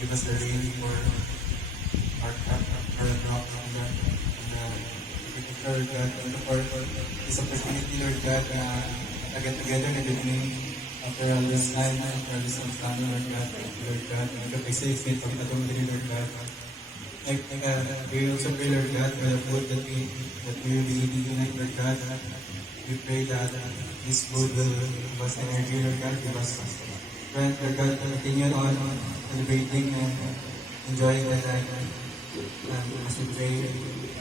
Give us the rain for our crop and Lord God, for this opportunity, Lord God, again together in the evening. after all this night, after all this time, Lord God, nagkapag-safe it, pag natong diri, Lord God. We also pray, Lord God, for the food that we will be eating tonight, Lord God. We pray that this food will give us energy, Lord God, give us strength, Lord God, to continue on celebrating and enjoying the night. As we pray,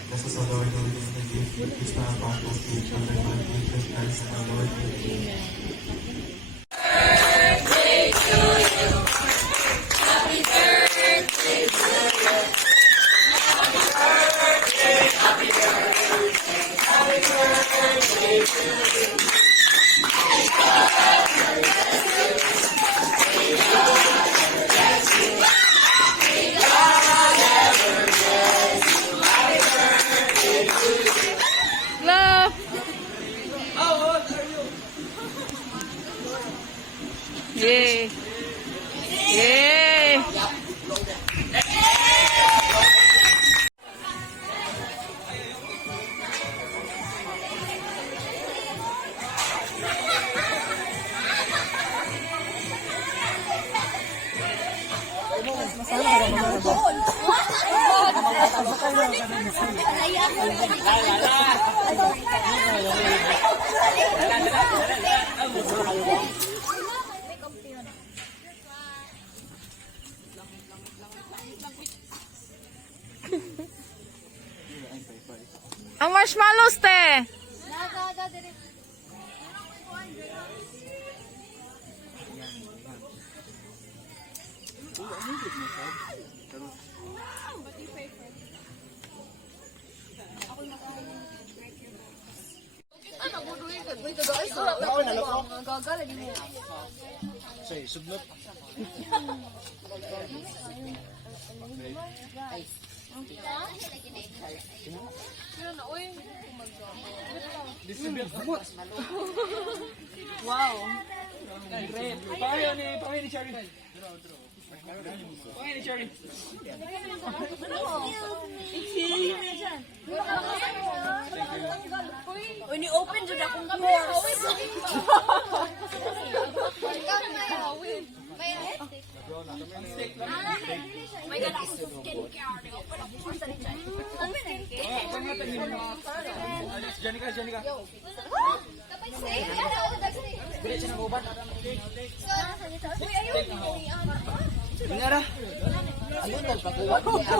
bless us, O Lord, and this is the gift which we have brought us to each other, Lord, Jesus Christ, our Lord. Love. Yay. Yay. Ang marshmallows, te. Wow. Pangay ni Cherry. Pangay ni Cherry. When you open to the course. My God, ako skincare. Janika. Ngara. Ayun nagpakuwat niya.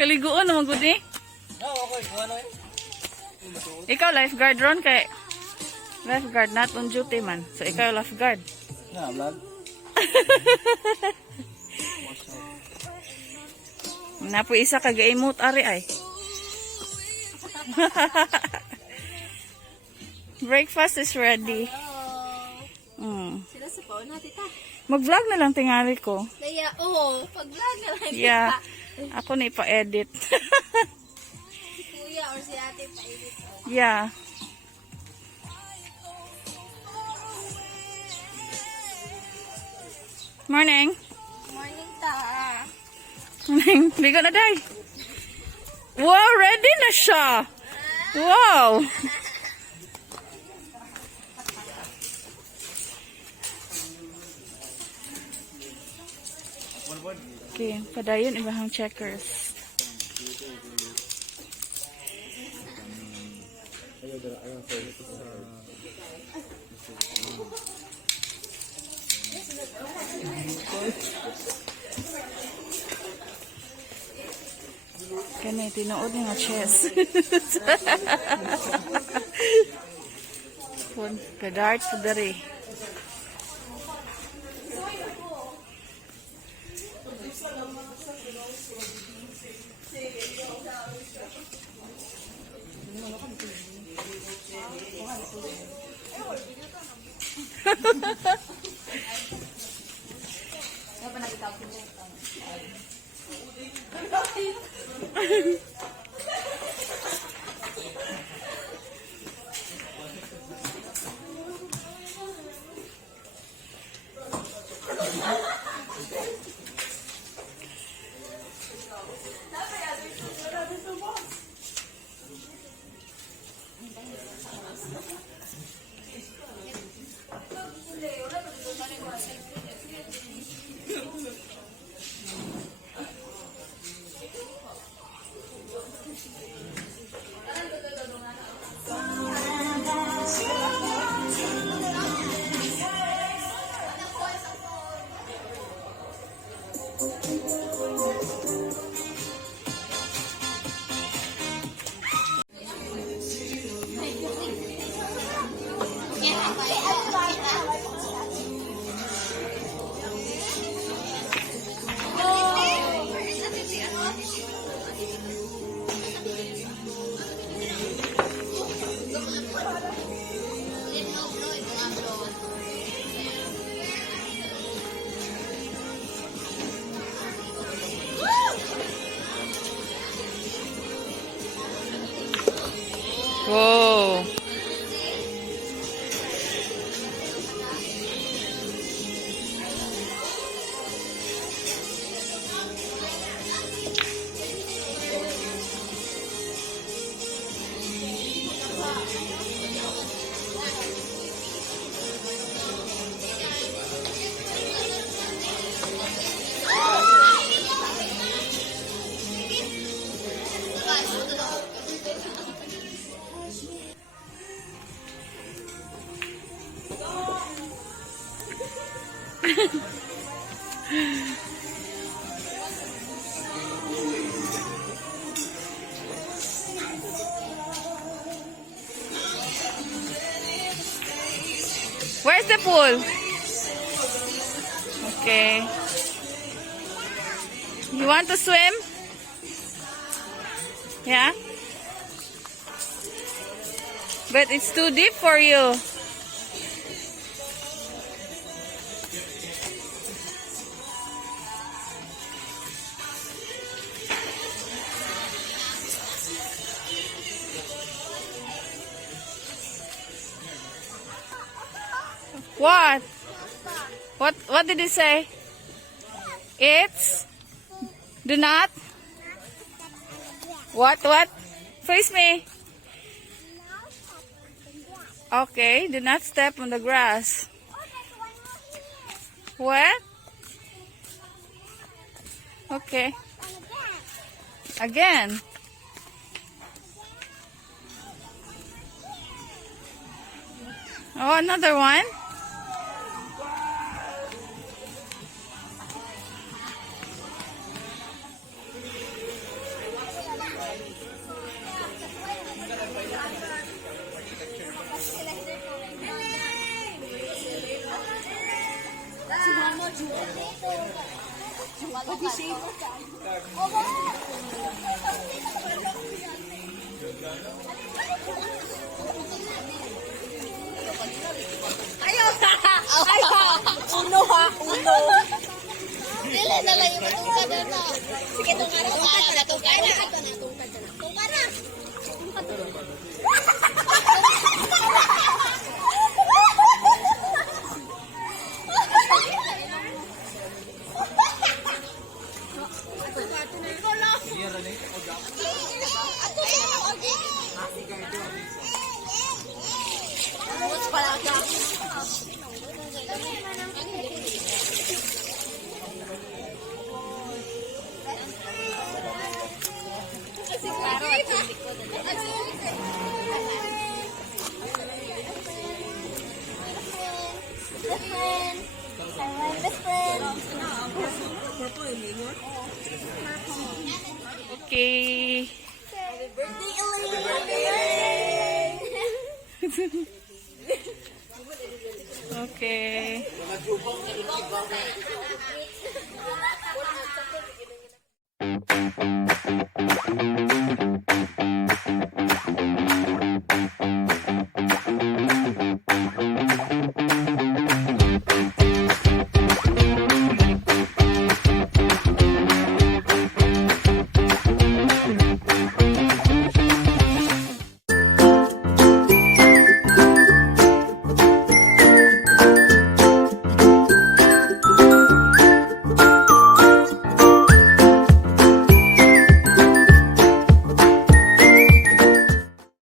Kaliguan naman gud ni. Okay. Ano eh? Ikaw lifeguard ron kay lifeguard not on duty man. So ikaw lifeguard. Na, vlog. Napo isa ka gaimot ari ay. Breakfast is ready. Sila sa phone na, tita. Mag-vlog na lang tingali ko. Kaya, pag-vlog na lang, Yeah. tita. Ako na ipa-edit. Si kuya or si ate pa-edit. Yeah. Morning. Morning, ta. Morning. Ligo na day. Wow, ready na siya. Wow. Okay, padayon ibahang checkers. Kani, tinuod nga chess. Pun, kadart po dari. Whoa. Where's the pool? Okay. You want to swim? Yeah? But it's too deep for you. What? What did he say? It's do not. What? Face me. Okay, do not step on the grass. What? Okay. Again. Oh, another one. Uno ha, uno. Dili na lang yung matungkad na. Sige, tungkad na. Tungkad na. Tungkad na. Okay. Birthday, Elaine! Okay.